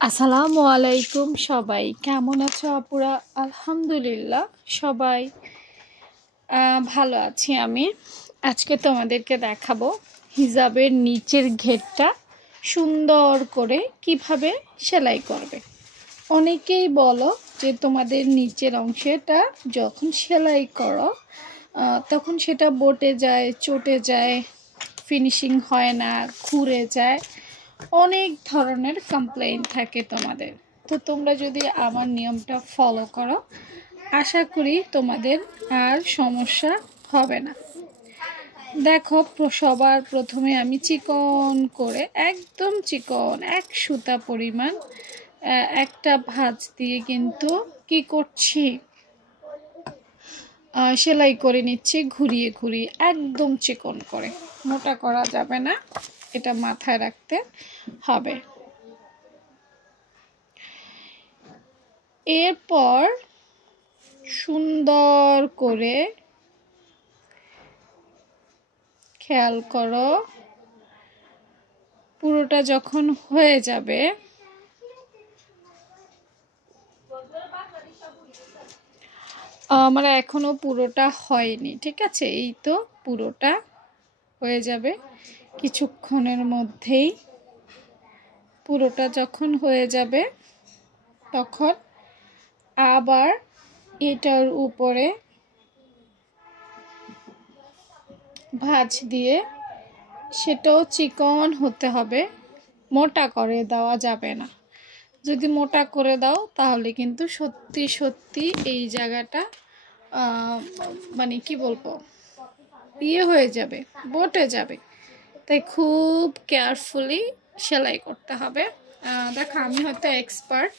আসসালামু আলাইকুম সবাই, কেমন আছো আপুরা? আলহামদুলিল্লাহ সবাই ভালো আছি। আমি আজকে তোমাদেরকে দেখাবো হিজাবের নিচের ঘেরটা সুন্দর করে কিভাবে সেলাই করবে। অনেকেই বলো যে তোমাদের নিচের অংশটা যখন সেলাই করো তখন সেটা বটে যায়, চটে যায়, ফিনিশিং হয় না, খুঁড়ে যায়, অনেক ধরনের কমপ্লেইন থাকে তোমাদের। তো তোমরা যদি আমার নিয়মটা ফলো করো, আশা করি তোমাদের আর সমস্যা হবে না। দেখো, সবার প্রথমে আমি চিকন করে, একদম চিকন এক সুতা পরিমাণ একটা ভাঁজ দিয়ে কিন্তু কি করছি, সেলাই করে নিচ্ছি ঘুরিয়ে ঘুরিয়ে, একদম চিকন করে, মোটা করা যাবে না, এটা মাথায় রাখতে হবে। এরপর সুন্দর করে খেয়াল করো, পুরোটা যখন হয়ে যাবে, আমার এখনো পুরোটা হয়নি, ঠিক আছে, এই তো পুরোটা হয়ে যাবে কিছুক্ষণের মধ্যেই। পুরোটা যখন হয়ে যাবে তখন আবার এটার উপরে ভাঁজ দিয়ে, সেটাও চিকন হতে হবে, মোটা করে দেওয়া যাবে না। যদি মোটা করে দাও তাহলে কিন্তু সত্যি সত্যি এই জায়গাটা মানে কি বলবো, ইয়ে হয়ে যাবে, বটে যাবে। তাই খুব কেয়ারফুলি সেলাই করতে হবে। দেখো, আমি হয়তো এক্সপার্ট,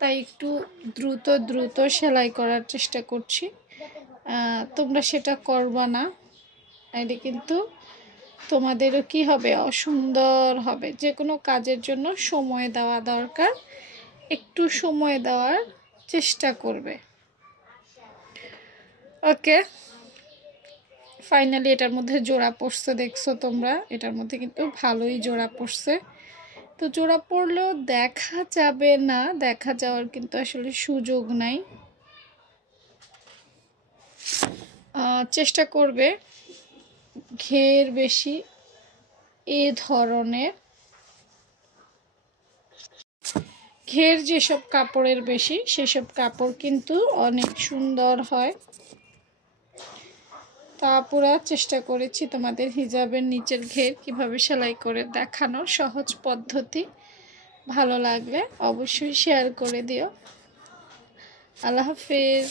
তাই একটু দ্রুত দ্রুত সেলাই করার চেষ্টা করছি। তোমরা সেটা করবা না, এটা কিন্তু তোমাদেরও কি হবে, অসুন্দর হবে। যে কোনো কাজের জন্য সময় দেওয়া দরকার, একটু সময় দেওয়ার চেষ্টা করবে। ওকে, ফাইনালি এটার মধ্যে জোড়া পড়ছে, দেখছো তোমরা, এটার মধ্যে কিন্তু ভালোই জোড়া পড়ছে। তো জোড়া পড়লেও দেখা যাবে না, দেখা যাওয়ার কিন্তু আসলে সুযোগ নাই। চেষ্টা করবে ঘের বেশি এ ধরনের, ঘের যেসব কাপড়ের বেশি সেসব কাপড় কিন্তু অনেক সুন্দর হয়। তা পুরা চেষ্টা করেছি তোমাদের হিজাবের নিচের ঘের কিভাবে সেলাই করে দেখানোর সহজ পদ্ধতি। ভালো লাগলে অবশ্যই শেয়ার করে দিও। আল্লাহ হাফেজ।